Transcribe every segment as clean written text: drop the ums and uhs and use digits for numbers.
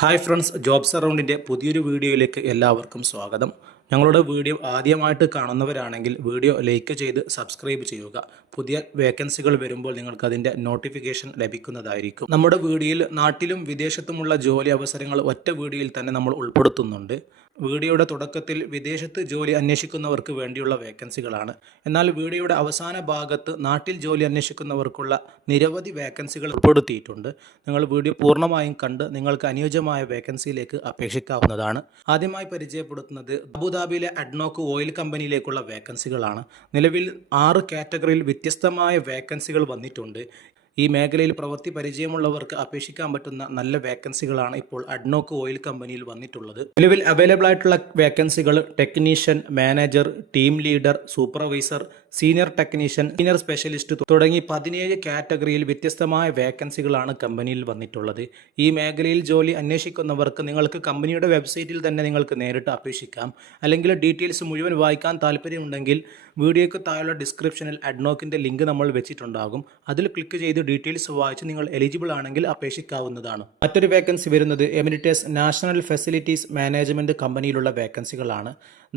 Hi friends, jobs അറൗണ്ടിൻ്റെ പുതിയൊരു വീഡിയോയിലേക്ക് എല്ലാവർക്കും സ്വാഗതം. ഞങ്ങളുടെ വീഡിയോ ആദ്യമായിട്ട് കാണുന്നവരാണെങ്കിൽ വീഡിയോ ലൈക്ക് ചെയ്ത് സബ്സ്ക്രൈബ് ചെയ്യുക. പുതിയ വേക്കൻസികൾ വരുമ്പോൾ നിങ്ങൾക്ക് അതിൻ്റെ നോട്ടിഫിക്കേഷൻ ലഭിക്കുന്നതായിരിക്കും. നമ്മുടെ വീഡിയോയിൽ നാട്ടിലും വിദേശത്തുമുള്ള ജോലി അവസരങ്ങൾ ഒറ്റ വീഡിയോയിൽ തന്നെ നമ്മൾ ഉൾപ്പെടുത്തുന്നുണ്ട്. വീഡിയോയുടെ തുടക്കത്തിൽ വിദേശത്ത് ജോലി അന്വേഷിക്കുന്നവർക്ക് വേണ്ടിയുള്ള വേക്കൻസികളാണ്. എന്നാൽ വീഡിയോയുടെ അവസാന ഭാഗത്ത് നാട്ടിൽ ജോലി അന്വേഷിക്കുന്നവർക്കുള്ള നിരവധി വേക്കൻസികൾ ഉൾപ്പെടുത്തിയിട്ടുണ്ട്. നിങ്ങൾ വീഡിയോ പൂർണ്ണമായും കണ്ട് നിങ്ങൾക്ക് അനുയോജ്യമായ വേക്കൻസിയിലേക്ക് അപേക്ഷിക്കാവുന്നതാണ്. ആദ്യമായി പരിചയപ്പെടുത്തുന്നത് അബുദാബിയിലെ അഡ്നോക്ക് ഓയിൽ കമ്പനിയിലേക്കുള്ള വേക്കൻസികളാണ്. നിലവിൽ 6 കാറ്റഗറിയിൽ വ്യത്യസ്തമായ വേക്കൻസികൾ വന്നിട്ടുണ്ട്. ഈ മേഖലയിൽ പ്രവൃത്തി പരിചയമുള്ളവർക്ക് അപേക്ഷിക്കാൻ പറ്റുന്ന നല്ല വേക്കൻസികളാണ് ഇപ്പോൾ അഡ്നോക്ക് ഓയിൽ കമ്പനിയിൽ വന്നിട്ടുള്ളത്. നിലവിൽ അവൈലബിൾ ആയിട്ടുള്ള വേക്കൻസികൾ technician, manager, team leader, supervisor, senior technician, senior specialist തുടങ്ങി 17 കാറ്റഗറിയിൽ വ്യത്യസ്തമായ വേക്കൻസികളാണ് കമ്പനിയിൽ വന്നിട്ടുള്ളത്. ഈ മേഖലയിൽ ജോലി അന്വേഷിക്കുന്നവർക്ക് നിങ്ങൾക്ക് കമ്പനിയുടെ വെബ്സൈറ്റിൽ തന്നെ നിങ്ങൾക്ക് നേരിട്ട് അപേക്ഷിക്കാം. അല്ലെങ്കിൽ ഡീറ്റെയിൽസ് മുഴുവൻ വായിക്കാൻ താല്പര്യമുണ്ടെങ്കിൽ വീഡിയോയ്ക്ക് താഴെയുള്ള ഡിസ്ക്രിപ്ഷനിൽ അഡ്നോക്കിൻ്റെ ലിങ്ക് നമ്മൾ വെച്ചിട്ടുണ്ടാകും. അതിൽ ക്ലിക്ക് ചെയ്ത് ഡീറ്റെയിൽസ് വായിച്ച് നിങ്ങൾ എലിജിബിൾ ആണെങ്കിൽ അപേക്ഷിക്കാവുന്നതാണ്. മറ്റൊരു വേക്കൻസി വരുന്നത് എമിറേറ്റ്സ് നാഷണൽ ഫെസിലിറ്റീസ് മാനേജ്മെൻറ്റ് കമ്പനിയിലുള്ള വേക്കൻസികളാണ്.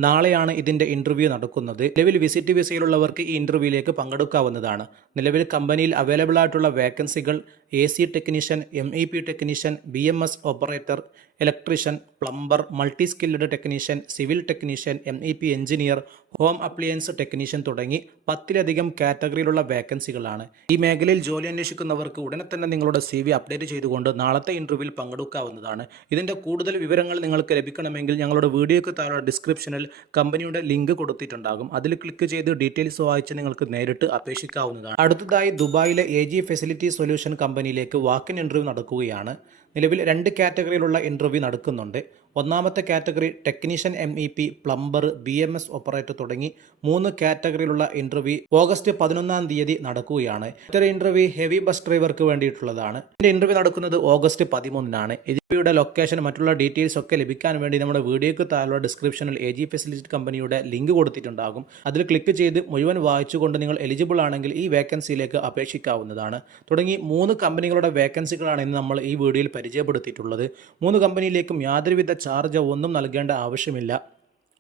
നാളെയാണ് ഇതിൻ്റെ ഇൻ്റർവ്യൂ നടക്കുന്നത്. നിലവിൽ വിസിറ്റ് വിസയിലുള്ളവർക്ക് ഈ ഇൻ്റർവ്യൂവിലേക്ക് പങ്കെടുക്കാവുന്നതാണ്. നിലവിൽ കമ്പനിയിൽ അവൈലബിൾ ആയിട്ടുള്ള വേക്കൻസികൾ AC technician, MEP technician, BMS operator, electrician, plumber, multi skilled technician, civil technician, MEP engineer, home appliance technician തുടങ്ങി 10ലധികം കാറ്റഗറിയിലുള്ള വേക്കൻസികളാണ്. ഈ മേഖലയിൽ ജോലി അന്വേഷിക്കുന്നവർക്ക് ഉടനെ തന്നെ നിങ്ങളുടെ CV അപ്ഡേറ്റ് ചെയ്തുകൊണ്ട് നാളത്തെ ഇൻ്റർവ്യൂവിൽ പങ്കെടുക്കാവുന്നതാണ്. ഇതിൻ്റെ കൂടുതൽ വിവരങ്ങൾ നിങ്ങൾക്ക് ലഭിക്കണമെങ്കിൽ ഞങ്ങളുടെ വീഡിയോയ്ക്ക് താഴെ ഡിസ്ക്രിപ്ഷനിൽ കമ്പനിയുടെ ലിങ്ക് കൊടുത്തിട്ടുണ്ടാകും. അതിൽ ക്ലിക്ക് ചെയ്ത് ഡീറ്റെയിൽസ് വായിച്ച് നിങ്ങൾക്ക് നേരിട്ട് അപേക്ഷിക്കാവുന്നതാണ്. അടുത്തതായി ദുബായിലെ AG ഫെസിലിറ്റി സൊല്യൂഷൻ കമ്പനിയിലേക്ക് വാക്കിൻ ഇൻ്റർവ്യൂ നടക്കുകയാണ്. നിലവിൽ 2 കാറ്റഗറിയിലുള്ള ഇൻ്റർവ്യൂ നടക്കുന്നുണ്ട്. ഒന്നാമത്തെ category technician, MEP, plumber, BMS operator തുടങ്ങി 3 കാറ്റഗറിയിലുള്ള ഇൻ്റർവ്യൂ ഓഗസ്റ്റ് 11-ാം തീയതി നടക്കുകയാണ്. മറ്റൊരു ഇൻ്റർവ്യൂ ഹെവി ബസ് ഡ്രൈവർക്ക് വേണ്ടിയിട്ടുള്ളതാണ്. ഇതിൻ്റെ ഇൻ്റർവ്യൂ നടക്കുന്നത് ഓഗസ്റ്റ് 13-നാണ്. ഇൻ്റർവ്യൂയുടെ ലൊക്കേഷൻ, മറ്റുള്ള ഡീറ്റെയിൽസ് ഒക്കെ ലഭിക്കാൻ വേണ്ടി നമ്മുടെ വീഡിയോയ്ക്ക് താഴെയുള്ള ഡിസ്ക്രിപ്ഷനിൽ AG ഫെസിലിറ്റി കമ്പനിയുടെ ലിങ്ക് കൊടുത്തിട്ടുണ്ടാകും. അതിൽ ക്ലിക്ക് ചെയ്ത് മുഴുവൻ വായിച്ചുകൊണ്ട് നിങ്ങൾ എലിജിബിൾ ആണെങ്കിൽ ഈ വേക്കൻസിയിലേക്ക് അപേക്ഷിക്കാവുന്നതാണ്. തുടങ്ങി 3 കമ്പനികളുടെ വേക്കൻസികളാണ് ഇന്ന് നമ്മൾ ഈ വീഡിയോയിൽ പരിചയപ്പെടുത്തിയിട്ടുള്ളത്. 3 കമ്പനിയിലേക്കും യാതൊരുവിധ ചാർജ് ഒന്നും നൽകേണ്ട ആവശ്യമില്ല.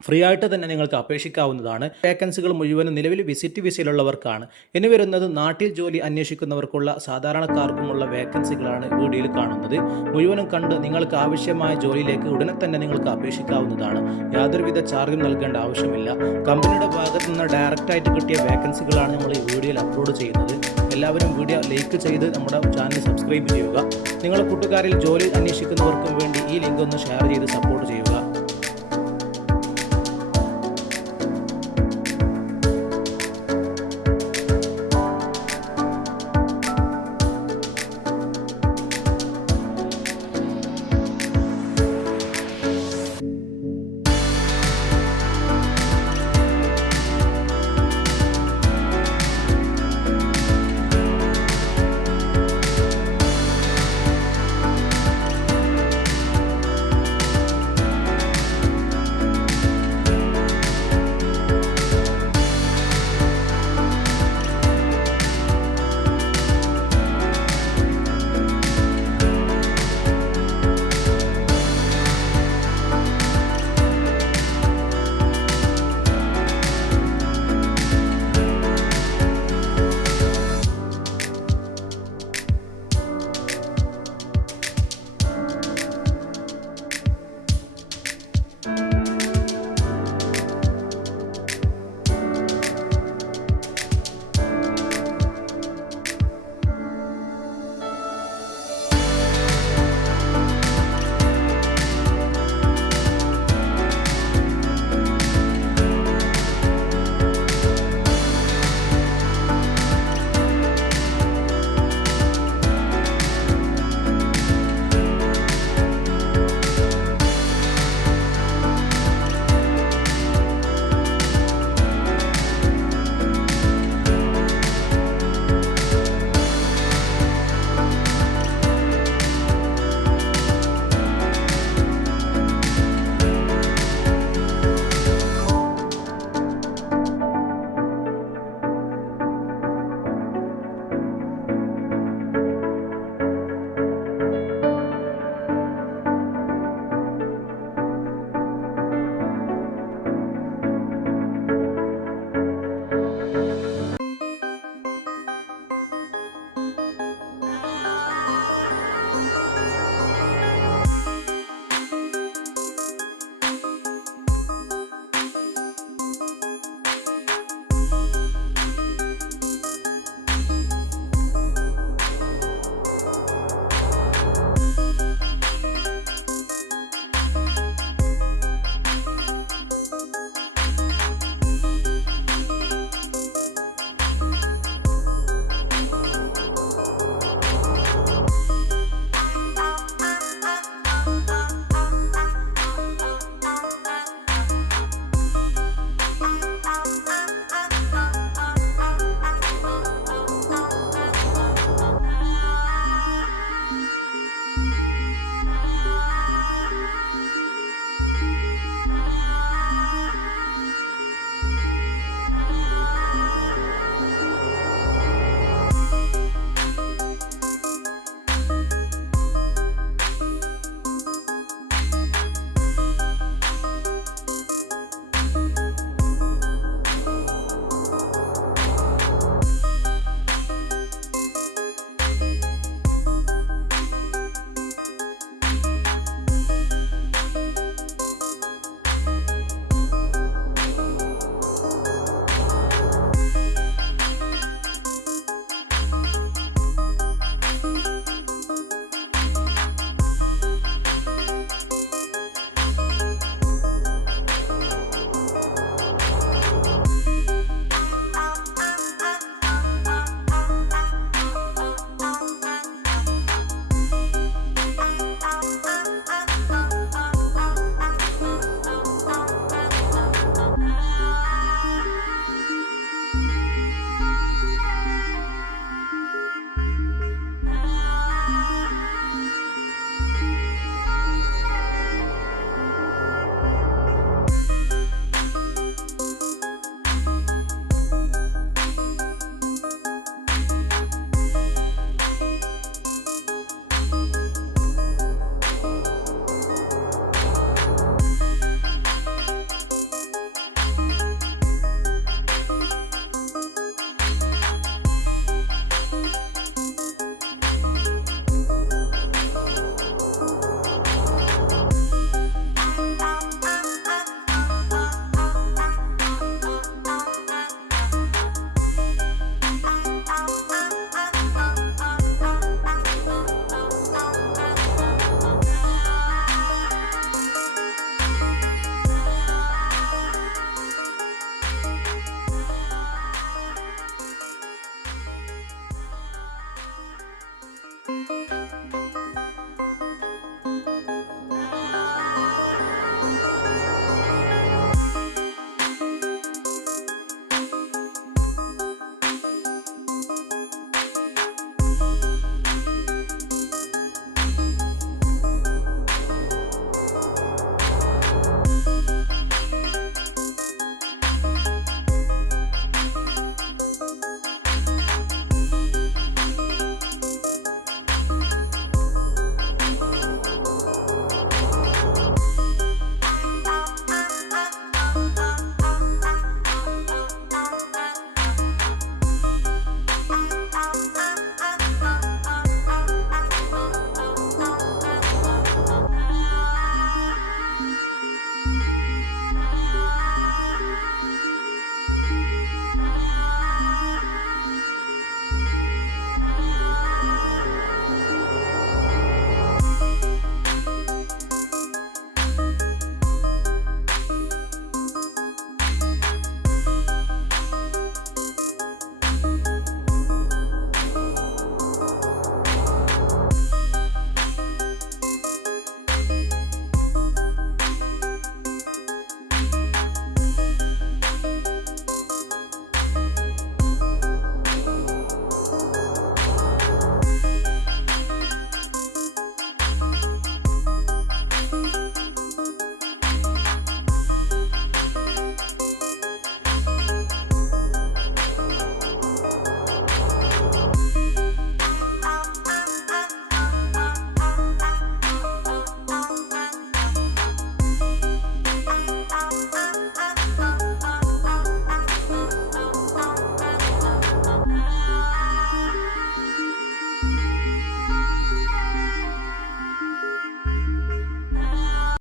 ഫ്രീ ആയിട്ട് തന്നെ നിങ്ങൾക്ക് അപേക്ഷിക്കാവുന്നതാണ്. വേക്കൻസികൾ മുഴുവനും നിലവിൽ വിസിറ്റ് വിസയിലുള്ളവർക്കാണ്. ഇനി വരുന്നത് നാട്ടിൽ ജോലി അന്വേഷിക്കുന്നവർക്കുള്ള സാധാരണക്കാർക്കുമുള്ള വേക്കൻസികളാണ് വീഡിയോയിൽ കാണുന്നത്. മുഴുവനും കണ്ട് നിങ്ങൾക്ക് ആവശ്യമായ ജോലിയിലേക്ക് ഉടനെ തന്നെ നിങ്ങൾക്ക് അപേക്ഷിക്കാവുന്നതാണ്. യാതൊരുവിധ ചാർജും നൽകേണ്ട ആവശ്യമില്ല. കമ്പനിയുടെ ഭാഗത്തു നിന്ന് ഡയറക്റ്റായിട്ട് കിട്ടിയ വേക്കൻസികളാണ് നമ്മൾ ഈ വീഡിയോയിൽ അപ്ലോഡ് ചെയ്യുന്നത്. എല്ലാവരും വീഡിയോ ലൈക്ക് ചെയ്ത് നമ്മുടെ ചാനൽ സബ്സ്ക്രൈബ് ചെയ്യുക. നിങ്ങളുടെ കൂട്ടുകാരിൽ ജോലി അന്വേഷിക്കുന്നവർക്കും വേണ്ടി ഈ ലിങ്ക് ഒന്ന് ഷെയർ ചെയ്ത്